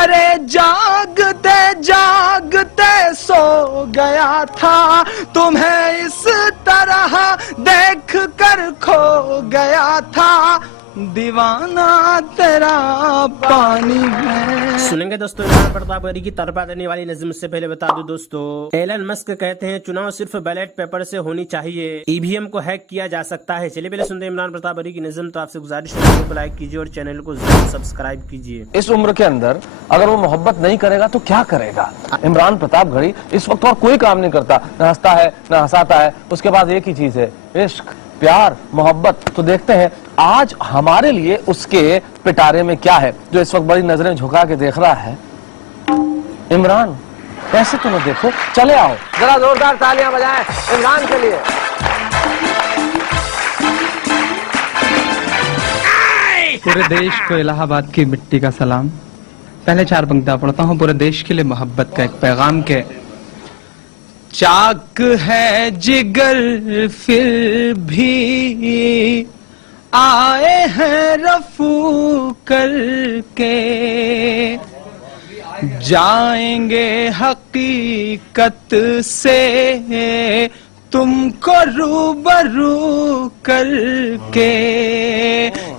अरे जागते जागते सो गया था, तुम्हें इस तरह देख कर खो गया था, दीवाना तेरा पानी में। सुनेंगे दोस्तों इमरान प्रतापगढ़ी की तरफा देने वाली नज़्म। से पहले बता दूं दोस्तों, एलन मस्क कहते हैं चुनाव सिर्फ बैलेट पेपर से होनी चाहिए, ईवीएम को हैक किया जा सकता है। चलिए पहले सुनते हैं इमरान प्रतापगढ़ी की नज़्म। तो आपसे गुजारिश है वीडियो को लाइक कीजिए और चैनल को जरूर सब्सक्राइब कीजिए। इस उम्र के अंदर अगर वो मोहब्बत नहीं करेगा तो क्या करेगा? इमरान प्रतापगढ़ी इस वक्त और कोई काम नहीं करता, न हंसता है न हंसाता है, उसके बाद एक ही चीज है, इश्क, प्यार, मोहब्बत। तो देखते हैं आज हमारे लिए उसके पिटारे में क्या है, जो इस वक्त बड़ी नजरें झुका के देख रहा है। इमरान ऐसे तो न देखो, चले आओ जरा जोरदार तालियां बजाएं इमरान के लिए। पूरे देश को इलाहाबाद की मिट्टी का सलाम। पहले 4 पंक्तियां पढ़ता हूँ पूरे देश के लिए मोहब्बत का एक पैगाम के। चाक है जिगर फिर भी आए हैं रफू करके, जाएंगे हकीकत से तुमको रूबरू करके,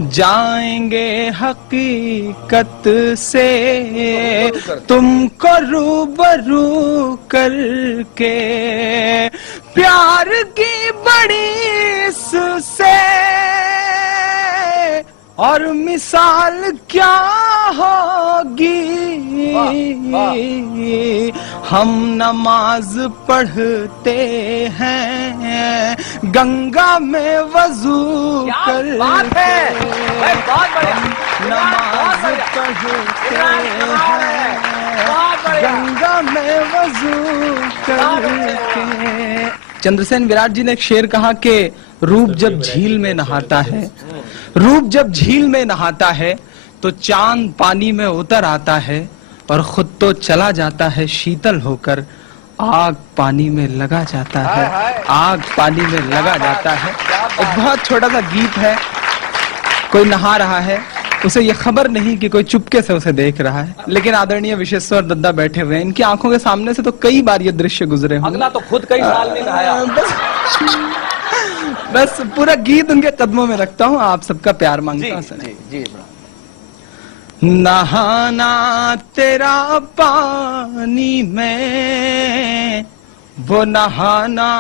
जाएंगे हकीकत से तुमको रूबरू करके, प्यार की बड़ी इससे और मिसाल क्या होगी, हम नमाज पढ़ते हैं गंगा में वजू करके, नमाज पढ़ते हैं गंगा में वजू करके। चंद्रसेन विराट जी ने एक शेर कहा कि रूप जब झील में नहाता है, रूप जब झील में नहाता है तो चांद पानी में उतर आता है और खुद तो चला जाता है शीतल होकर, आग पानी में लगा जाता है, आग पानी में लगा जाता है। एक बहुत छोटा सा गीत है, कोई नहा रहा है, उसे ये खबर नहीं कि कोई चुपके से उसे देख रहा है, लेकिन आदरणीय विश्वेश्वर दत्ता बैठे हुए हैं, इनकी आंखों के सामने से तो कई बार ये दृश्य गुजरे होंगे। अगला तो खुद कई साल नहीं नहाया। बस पूरा गीत उनके कदमों में रखता हूँ, आप सबका प्यार मांगता हूँ। जी नहाना तेरा पानी में, वो नहाना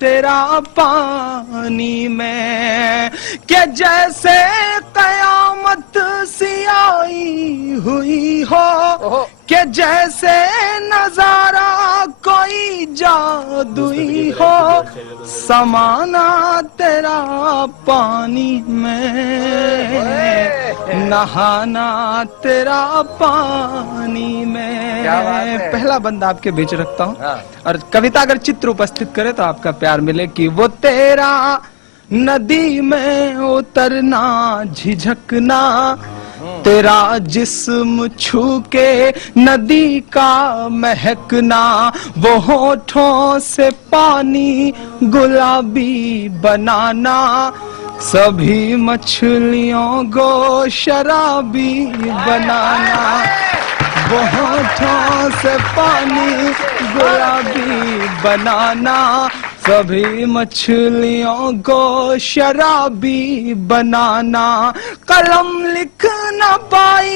तेरा पानी में, कि जैसे कयामत सी आई हुई हो, कि जैसे नजारा कोई जादुई हो, समाना तेरा पानी में, नहाना तेरा पानी में। पहला बंद आपके बीच रखता हूँ, और कविता अगर चित्र उपस्थित करे तो आपका प्यार मिले कि वो तेरा नदी में उतरना झिझकना, तेरा जिस्म छू के नदी का महकना, वो होठों से पानी गुलाबी बनाना, सभी मछलियों को शराबी बनाना, वो होठों से पानी गुलाबी बनाना, सभी मछलियों को शराबी बनाना, कलम लिख न पाई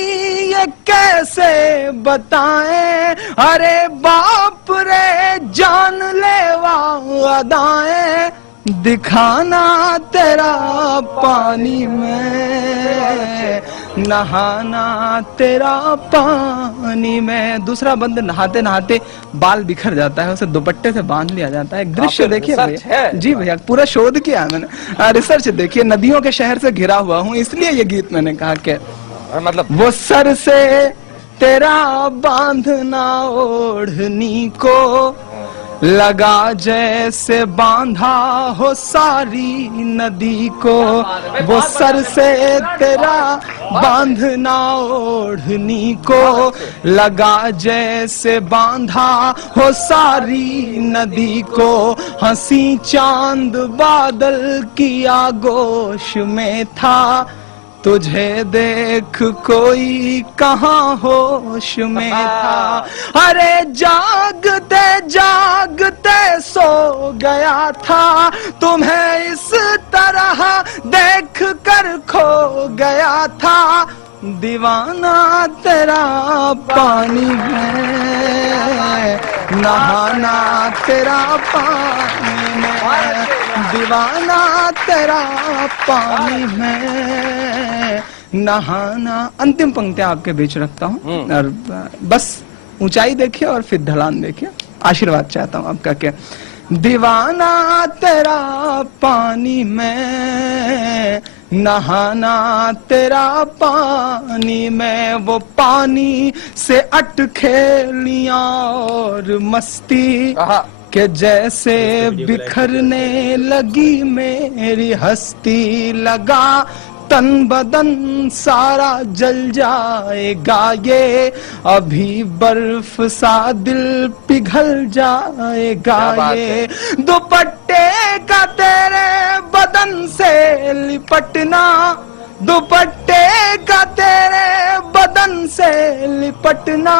ये कैसे बताएं, अरे बाप रे जानलेवा अदाएं, दिखाना तेरा पानी में, नहाना तेरा पानी में। दूसरा बंद नहाते नहाते बाल बिखर जाता है, उसे दुपट्टे से बांध लिया जाता है। एक दृश्य देखिए भैया। जी भैया, पूरा शोध किया है मैंने, रिसर्च देखिए। नदियों के शहर से घिरा हुआ हूँ, इसलिए ये गीत मैंने कहा कि मतलब वो सर से तेरा बांधना ओढ़नी को, लगा जैसे बांधा हो सारी नदी को, वो सर से तेरा बांधना ओढ़नी को, लगा जैसे बांधा हो सारी नदी को, हंसी चांद बादल की आगोश में था, तुझे देख कोई कहाँ होश में था। अरे जागते जागते सो गया था, तुम्हें इस तरह देख कर खो गया था। दीवाना तेरा पानी में, नहाना तेरा पानी में, दीवाना तेरा पानी में नहाना। अंतिम पंक्तियां आपके बीच रखता हूँ और बस ऊंचाई देखिए और फिर ढलान देखिए। आशीर्वाद चाहता हूँ आपका कि दीवाना तेरा पानी में, नहाना तेरा पानी में, वो पानी से अट खेलियां और मस्ती के जैसे बिखरने लगी मेरी हस्ती। लगा तन बदन सारा जल जाएगा ये, अभी बर्फ सा दिल पिघल जाएगा ये। दुपट्टे का तेरे बदन से लिपटना, दुपट्टे का तेरे बदन से लिपटना,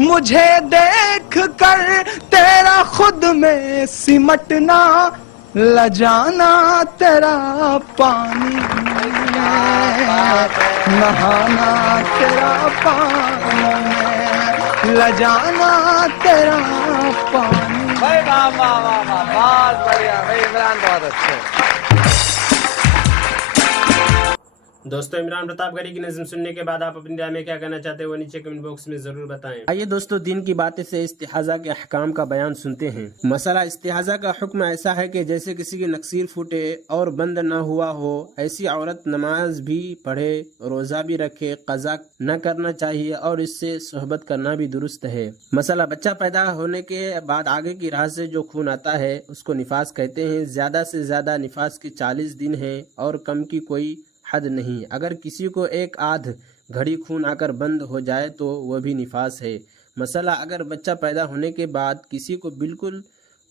मुझे देख कर तेरा खुद में सिमटना। लजाना तेरा पानी में, नहाना तेरा पानी में, लजाना तेरा पानी में। भाई वाह वाह वाह वाह, बहुत बढ़िया भाई इमरान, बहुत अच्छे। दोस्तों, इमरान प्रतापगढ़ी की नज़्म सुनने के बाद आप अपनी राय में क्या कहना चाहते हैं वो नीचे कमेंट बॉक्स में जरूर बताएं। आइए दोस्तों, दिन की बातें से इस्तिहाजा के अहकाम का बयान सुनते हैं। मसला इस्तिहाजा का हुक्म ऐसा है कि जैसे किसी की नक्सीर फूटे और बंद न हुआ हो, ऐसी औरत नमाज भी पढ़े, रोजा भी रखे, कज़ा न करना चाहिए और इससे सोहबत करना भी दुरुस्त है। मसला बच्चा पैदा होने के बाद आगे की राह से जो खून आता है उसको निफास कहते हैं। ज्यादा से ज्यादा निफास की 40 दिन है और कम की कोई हद नहीं। अगर किसी को एक आध घड़ी खून आकर बंद हो जाए तो वह भी निफास है। मसला अगर बच्चा पैदा होने के बाद किसी को बिल्कुल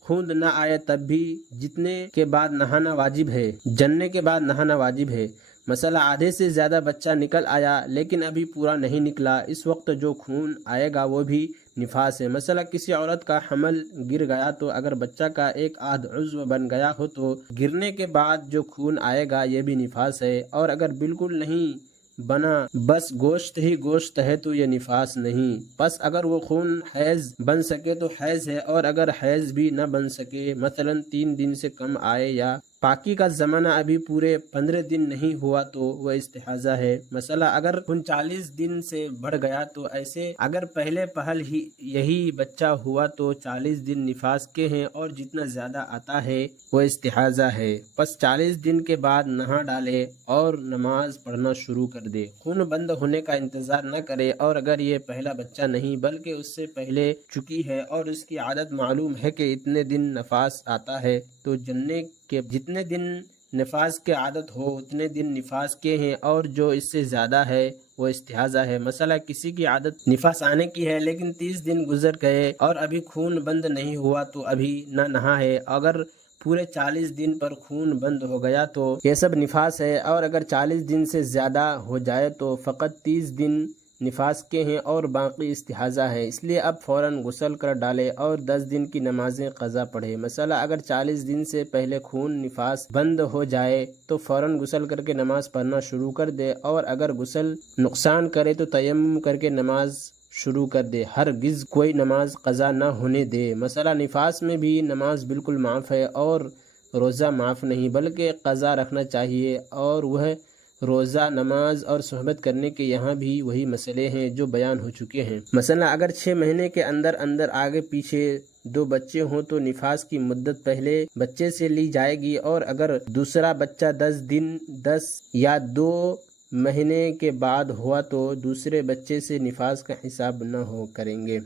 खून न आए तब भी जितने के बाद नहाना वाजिब है, जनने के बाद नहाना वाजिब है। मसला आधे से ज्यादा बच्चा निकल आया लेकिन अभी पूरा नहीं निकला, इस वक्त जो खून आएगा वो भी निफास है। मसला किसी औरत का हमल गिर गया तो अगर बच्चा का एक आध उज़्व बन गया हो तो गिरने के बाद जो खून आएगा ये भी निफास है। और अगर बिल्कुल नहीं बना, बस गोश्त ही गोश्त है तो ये निफास नहीं। बस अगर वो खून हैज बन सके तो हैज है, और अगर हैज भी न बन सके, मसलन 3 दिन से कम आए या पाकी का जमाना अभी पूरे 15 दिन नहीं हुआ तो वह इस्तिहाजा है। मसला अगर 39 दिन से बढ़ गया तो ऐसे अगर पहले पहल ही यही बच्चा हुआ तो 40 दिन निफास के हैं और जितना ज्यादा आता है वह इस्तिहाजा है। बस 40 दिन के बाद नहा डाले और नमाज पढ़ना शुरू कर दे, खून बंद होने का इंतजार न करे। और अगर ये पहला बच्चा नहीं बल्कि उससे पहले चुकी है और उसकी आदत मालूम है कि इतने दिन नफास आता है तो जन्ने के जितने दिन निफास के आदत हो उतने दिन निफास के हैं और जो इससे ज्यादा है वो इस्तिहाजा है। मसला किसी की आदत निफास आने की है लेकिन 30 दिन गुजर गए और अभी खून बंद नहीं हुआ तो अभी न नहा है। अगर पूरे 40 दिन पर खून बंद हो गया तो ये सब निफास है, और अगर 40 दिन से ज्यादा हो जाए तो फकत 30 दिन निफास के हैं और बाकी इस्तिहाजा है। इसलिए अब फौरन गुस्ल कर डाले और 10 दिन की नमाजें कज़ा पढ़े। मसला अगर 40 दिन से पहले खून निफास बंद हो जाए तो फौरन गुस्ल करके नमाज पढ़ना शुरू कर दे, और अगर गुस्ल नुकसान करे तो तयम्मुम करके नमाज शुरू कर दे। हर गिज कोई नमाज कज़ा न होने दे। मसला निफास में भी नमाज बिल्कुल माफ़ है और रोज़ा माफ़ नहीं, बल्कि कज़ा रखना चाहिए, और वह रोज़ा, नमाज और सोहबत करने के यहाँ भी वही मसले हैं जो बयान हो चुके हैं। मसला अगर 6 महीने के अंदर अंदर आगे पीछे 2 बच्चे हों तो निफास की मुद्दत पहले बच्चे से ली जाएगी, और अगर दूसरा बच्चा 10 दिन 10 या 2 महीने के बाद हुआ तो दूसरे बच्चे से निफास का हिसाब न हो करेंगे।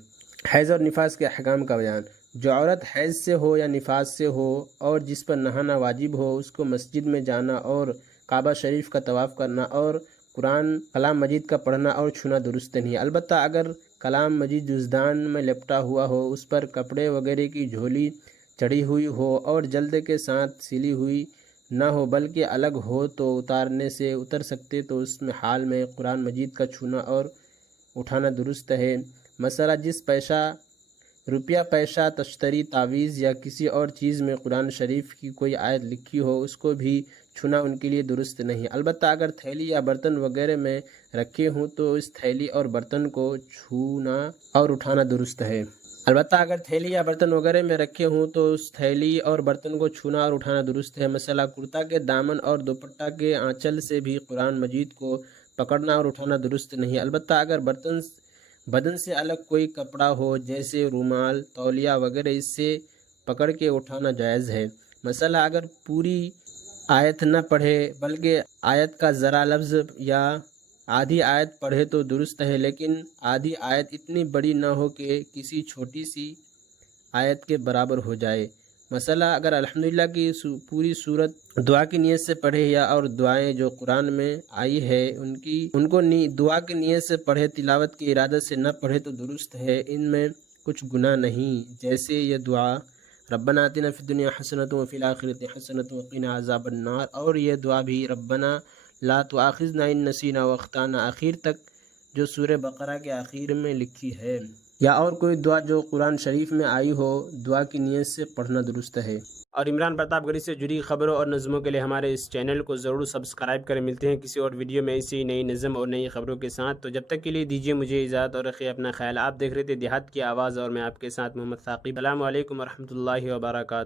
हैज़ और निफास के अहकाम का बयान। जो औरत हैज़ से हो या निफास से हो और जिस पर नहाना वाजिब हो उसको मस्जिद में जाना और काबा शरीफ का तवाफ़ करना और कुरान कलाम मजीद का पढ़ना और छूना दुरुस्त नहीं है। अलबत्ता अगर कलाम मजीद जुज़दान में लिपटा हुआ हो, उस पर कपड़े वगैरह की झोली चढ़ी हुई हो और जल्द के साथ सिली हुई न हो बल्कि अलग हो तो उतारने से उतर सकते, तो उसमें हाल में कुरान मजीद का छूना और उठाना दुरुस्त है। मसला जिस रुपया पैसा तश्तरी तावीज़ या किसी और चीज़ में कुरान शरीफ की कोई आयत लिखी हो उसको भी छूना उनके लिए दुरुस्त नहीं। अलबत्ता अगर थैली या बर्तन वगैरह में रखे हों तो इस थैली और बर्तन को छूना और उठाना दुरुस्त है। अलबत्ता अगर थैली या बर्तन वगैरह में रखे हों तो उस थैली और बर्तन को छूना और उठाना दुरुस्त है। मसला कुर्ता के दामन और दुपट्टा के आंचल से भी कुरान मजीद को पकड़ना और उठाना दुरुस्त नहीं। अलबत्ता अगर बदन से अलग कोई कपड़ा हो जैसे रुमाल, तौलिया वगैरह, इससे पकड़ के उठाना जायज़ है। मसला अगर पूरी आयत न पढ़े बल्कि आयत का ज़रा लफ्ज़ या आधी आयत पढ़े तो दुरुस्त है, लेकिन आधी आयत इतनी बड़ी न हो कि किसी छोटी सी आयत के बराबर हो जाए। मसला अगर अल्हम्दुलिल्लाह की पूरी सूरत दुआ की नीयत से पढ़े या और दुआएं जो कुरान में आई है उनको दुआ की नीयत से पढ़े, तिलावत की इरादत से न पढ़े तो दुरुस्त है। इनमें कुछ गुनाह नहीं। जैसे ये दुआ रब्बना आतिना फिद दुनिया हसनतुन व फिल आखिरति हसनतुन व क़िना अज़ाबन नार, और ये दुआ भी रब्बना ला तुआखिज़ना इन नसीना व अख़्ताना आखिर तक जो सूरह बकरा के आखिर में लिखी है, या और कोई दुआ जो कुरान शरीफ में आई हो, दुआ की नीयत से पढ़ना दुरुस्त है। और इमरान प्रतापगढ़ी से जुड़ी खबरों और नज़मों के लिए हमारे इस चैनल को ज़रूर सब्सक्राइब करें। मिलते हैं किसी और वीडियो में इसी नई नज़म और नई खबरों के साथ। तो जब तक के लिए दीजिए मुझे इजाज़त और रखिए अपना ख्याल। आप देख रहे थे देहात की आवाज़ और मैं आपके साथ मोहम्मद साक़िब। अस्सलामु अलैकुम व रहमतुल्लाहि व बरकातुहू।